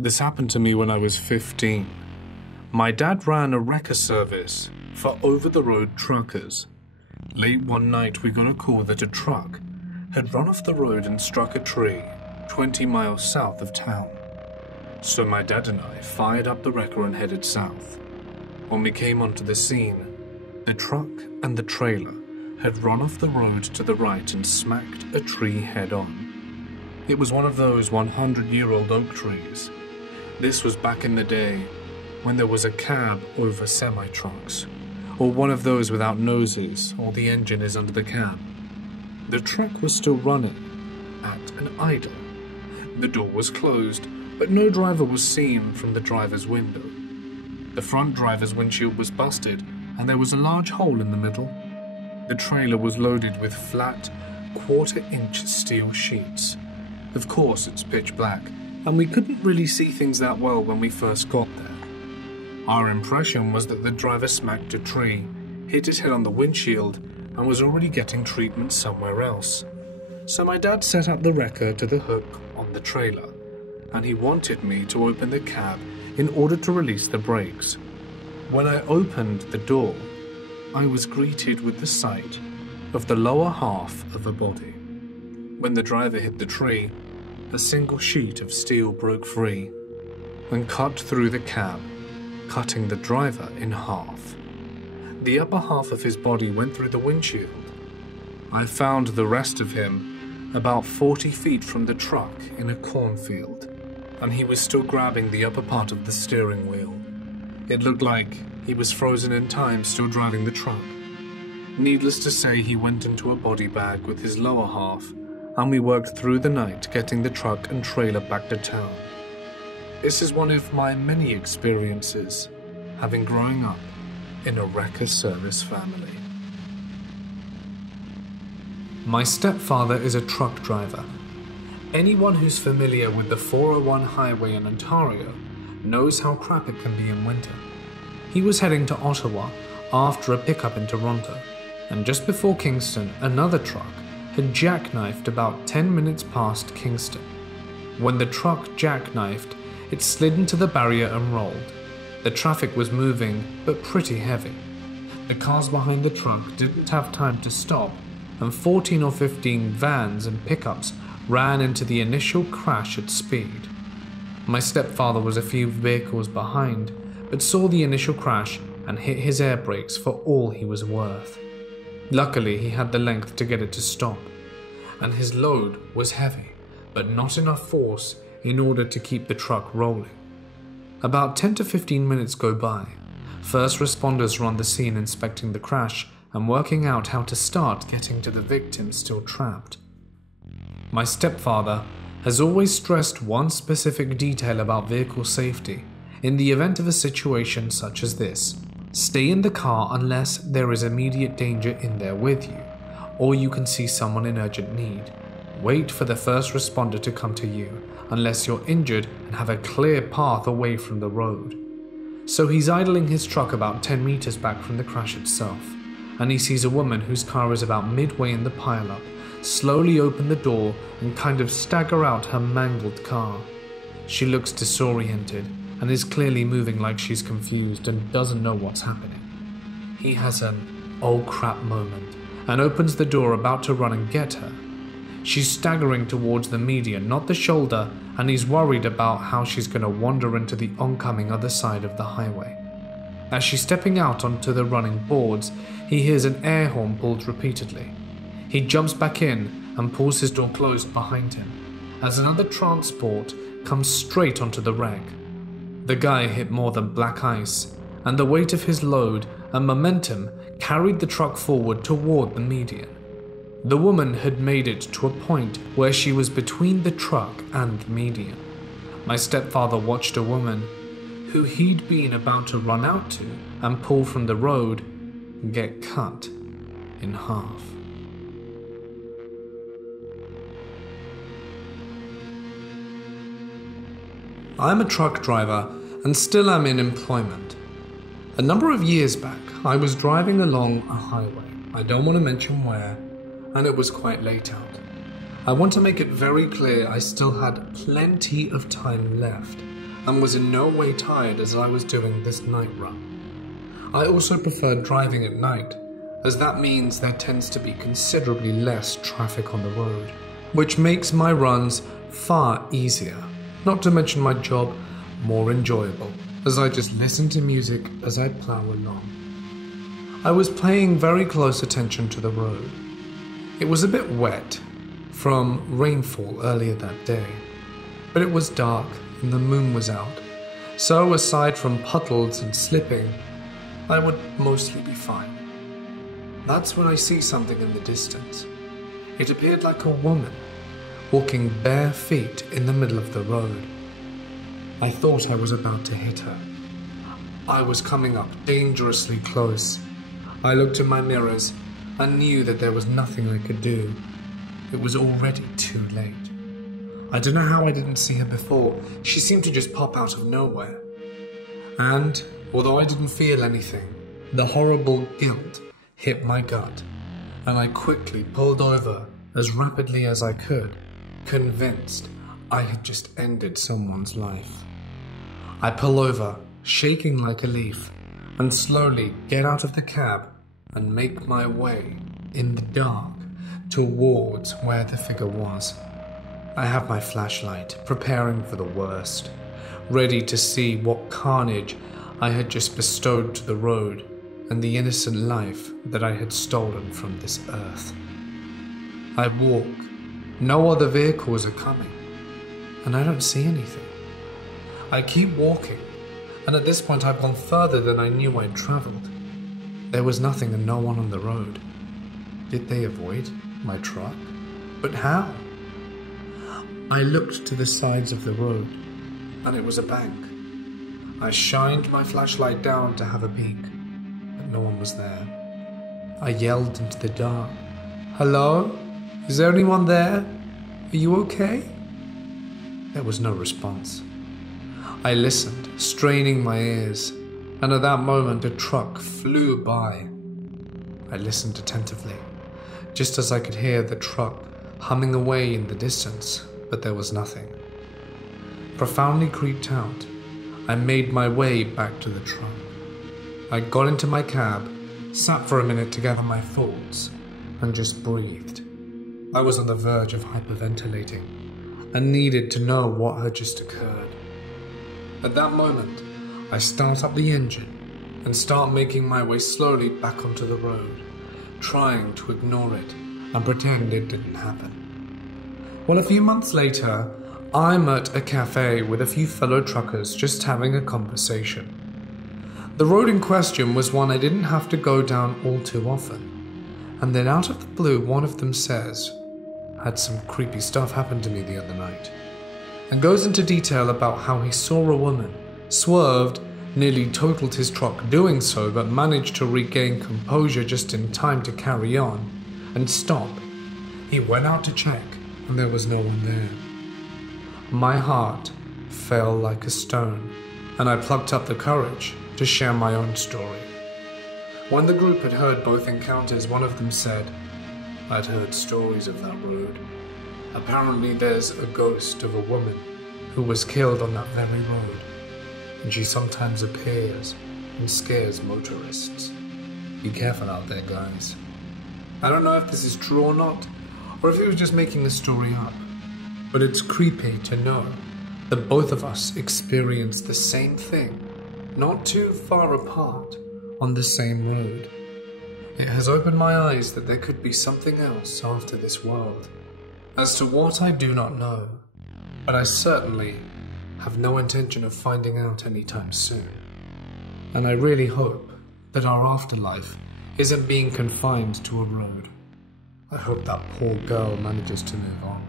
This happened to me when I was 15. My dad ran a wrecker service for over-the-road truckers. Late one night we got a call that a truck had run off the road and struck a tree 20 miles south of town. So my dad and I fired up the wrecker and headed south. When we came onto the scene, the truck and the trailer had run off the road to the right and smacked a tree head-on. It was one of those 100-year-old oak trees. This was back in the day when there was a cab over semi-trucks, or one of those without noses, or the engine is under the cab. The truck was still running, at an idle. The door was closed, but no driver was seen from the driver's window. The front driver's windshield was busted, and there was a large hole in the middle. The trailer was loaded with flat, quarter-inch steel sheets. Of course, it's pitch black, and we couldn't really see things that well when we first got there. Our impression was that the driver smacked a tree, hit his head on the windshield, and was already getting treatment somewhere else. So my dad set up the wrecker to the hook on the trailer, and he wanted me to open the cab in order to release the brakes. When I opened the door, I was greeted with the sight of the lower half of a body. When the driver hit the tree, a single sheet of steel broke free and cut through the cab, cutting the driver in half. The upper half of his body went through the windshield. I found the rest of him about 40 feet from the truck in a cornfield, and he was still grabbing the upper part of the steering wheel. It looked like he was frozen in time, still driving the truck. Needless to say, he went into a body bag with his lower half, and we worked through the night getting the truck and trailer back to town. This is one of my many experiences, having grown up in a wrecker service family. My stepfather is a truck driver. Anyone who's familiar with the 401 highway in Ontario knows how crap it can be in winter. He was heading to Ottawa after a pickup in Toronto, and just before Kingston, another truck had jackknifed about 10 minutes past Kingston. When the truck jackknifed, it slid into the barrier and rolled. The traffic was moving, but pretty heavy. The cars behind the truck didn't have time to stop, and 14 or 15 vans and pickups ran into the initial crash at speed. My stepfather was a few vehicles behind, but saw the initial crash and hit his air brakes for all he was worth. Luckily, he had the length to get it to stop, and his load was heavy, but not enough force in order to keep the truck rolling. About 10 to 15 minutes go by. First responders are on the scene inspecting the crash and working out how to start getting to the victim still trapped. My stepfather has always stressed one specific detail about vehicle safety in the event of a situation such as this. Stay in the car unless there is immediate danger in there with you, or you can see someone in urgent need. Wait for the first responder to come to you unless you're injured and have a clear path away from the road. So he's idling his truck about 10 meters back from the crash itself, and he sees a woman whose car is about midway in the pileup slowly open the door and kind of stagger out her mangled car. She looks disoriented and is clearly moving like she's confused and doesn't know what's happening. He has an "oh crap" moment and opens the door about to run and get her. She's staggering towards the median, not the shoulder, and he's worried about how she's going to wander into the oncoming other side of the highway. As she's stepping out onto the running boards, he hears an air horn pulled repeatedly. He jumps back in and pulls his door closed behind him, as another transport comes straight onto the wreck. The guy hit more than black ice, and the weight of his load and momentum carried the truck forward toward the median. The woman had made it to a point where she was between the truck and the median. My stepfather watched a woman, who he'd been about to run out to and pull from the road, get cut in half. I'm a truck driver and still am in employment. A number of years back, I was driving along a highway. I don't want to mention where, and it was quite late out. I want to make it very clear I still had plenty of time left, and was in no way tired as I was doing this night run. I also prefer driving at night, as that means there tends to be considerably less traffic on the road, which makes my runs far easier, not to mention my job more enjoyable, as I just listen to music as I plow along. I was paying very close attention to the road. It was a bit wet from rainfall earlier that day, but it was dark and the moon was out, so aside from puddles and slipping, I would mostly be fine. That's when I see something in the distance. It appeared like a woman, walking bare feet in the middle of the road. I thought I was about to hit her. I was coming up dangerously close. I looked in my mirrors and knew that there was nothing I could do. It was already too late. I don't know how I didn't see her before. She seemed to just pop out of nowhere. And although I didn't feel anything, the horrible guilt hit my gut, and I quickly pulled over as rapidly as I could, convinced I had just ended someone's life. I pull over, shaking like a leaf, and slowly get out of the cab and make my way in the dark towards where the figure was. I have my flashlight, preparing for the worst, ready to see what carnage I had just bestowed to the road and the innocent life that I had stolen from this earth. I walk. No other vehicles are coming, and I don't see anything. I keep walking, and at this point I've gone further than I knew I'd traveled. There was nothing and no one on the road. Did they avoid my truck? But how? I looked to the sides of the road, and it was a bank. I shined my flashlight down to have a peek, but no one was there. I yelled into the dark, "Hello? Is there anyone there? Are you okay?" There was no response. I listened, straining my ears, and at that moment a truck flew by. I listened attentively, just as I could hear the truck humming away in the distance, but there was nothing. Profoundly creeped out, I made my way back to the truck. I got into my cab, sat for a minute to gather my thoughts, and just breathed. I was on the verge of hyperventilating, and needed to know what had just occurred. At that moment, I start up the engine and start making my way slowly back onto the road, trying to ignore it and pretend it didn't happen. Well, a few months later, I'm at a cafe with a few fellow truckers just having a conversation. The road in question was one I didn't have to go down all too often, and then out of the blue one of them says, "Had some creepy stuff happen to me the other night," and goes into detail about how he saw a woman, swerved, nearly totaled his truck doing so, but managed to regain composure just in time to carry on and stop. He went out to check, and there was no one there. My heart fell like a stone, and I plucked up the courage to share my own story. When the group had heard both encounters, one of them said, "I'd heard stories of that road. Apparently there's a ghost of a woman who was killed on that very road, and she sometimes appears and scares motorists. Be careful out there, guys." I don't know if this is true or not, or if he was just making the story up, but it's creepy to know that both of us experienced the same thing, not too far apart, on the same road. It has opened my eyes that there could be something else after this world. As to what, I do not know, but I certainly have no intention of finding out anytime soon. And I really hope that our afterlife isn't being confined to a road. I hope that poor girl manages to move on.